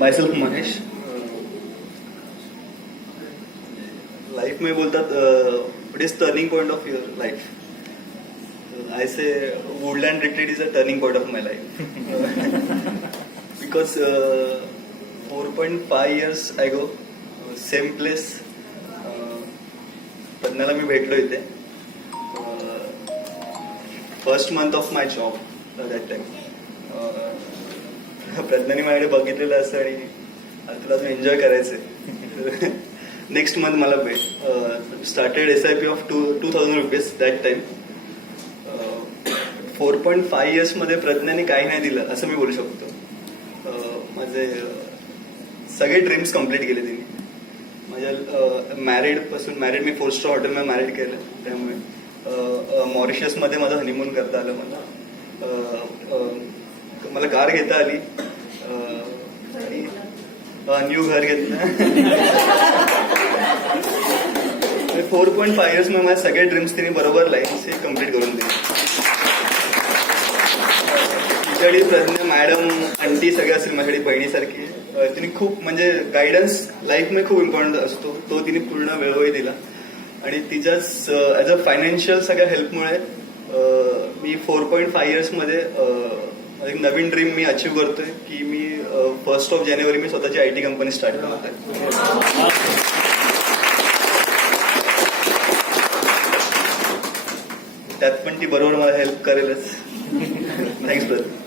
myself Mahesh. Life में बोलतात it is turning point of your life. I say Woodland Retreat is a turning point of my life because 4.5 years ago, same place, प्रज्ञाला मी भेटलो इथे. First month of my job that time. प्रज्ञाने माझ्याकडे बघितलेलं असं आणि तुला अजून एन्जॉय करायचंय. नेक्स्ट मंथ मला भेट. Started SIP of 2,000 rupees that time. 4.5 years मध्ये प्रज्ञाने काही नाही दिलं असं मी बोलू शकतो. माझे सगळे ड्रीम्स कम्प्लीट केले तिने. माझ्या मॅरिड मी 4 स्टार हॉटेलमध्ये मॅरिड केलं. त्यामुळे मॉरिशसमध्ये माझं हनीमून करता आलं मला कार घेता आली आणि न्यू घर घेतलं. 4.5 years मध्ये माझे सगळे ड्रीम्स तिने बरोबर लाईन्स कम्प्लीट करून दिले. तिच्याकडे प्रज्ञा मॅडम आंटी सगळे असेल माझ्याकडे बहिणीसारखी. तिने खूप म्हणजे गायडन्स लाईफमध्ये खूप इम्पॉर्टंट असतो तो तिने पूर्ण वेळोवेळी दिला. आणि तिच्याच ॲज अ फायनान्शियल सगळ्या हेल्पमुळे मी 4.5 years मध्ये एक नवीन ड्रीम मी अचीव करतोय की मी 1st of January मी स्वतःची IT कंपनी स्टार्ट करतोय. त्यात पण ती बरोबर मला हेल्प करेलच. Thanks brother.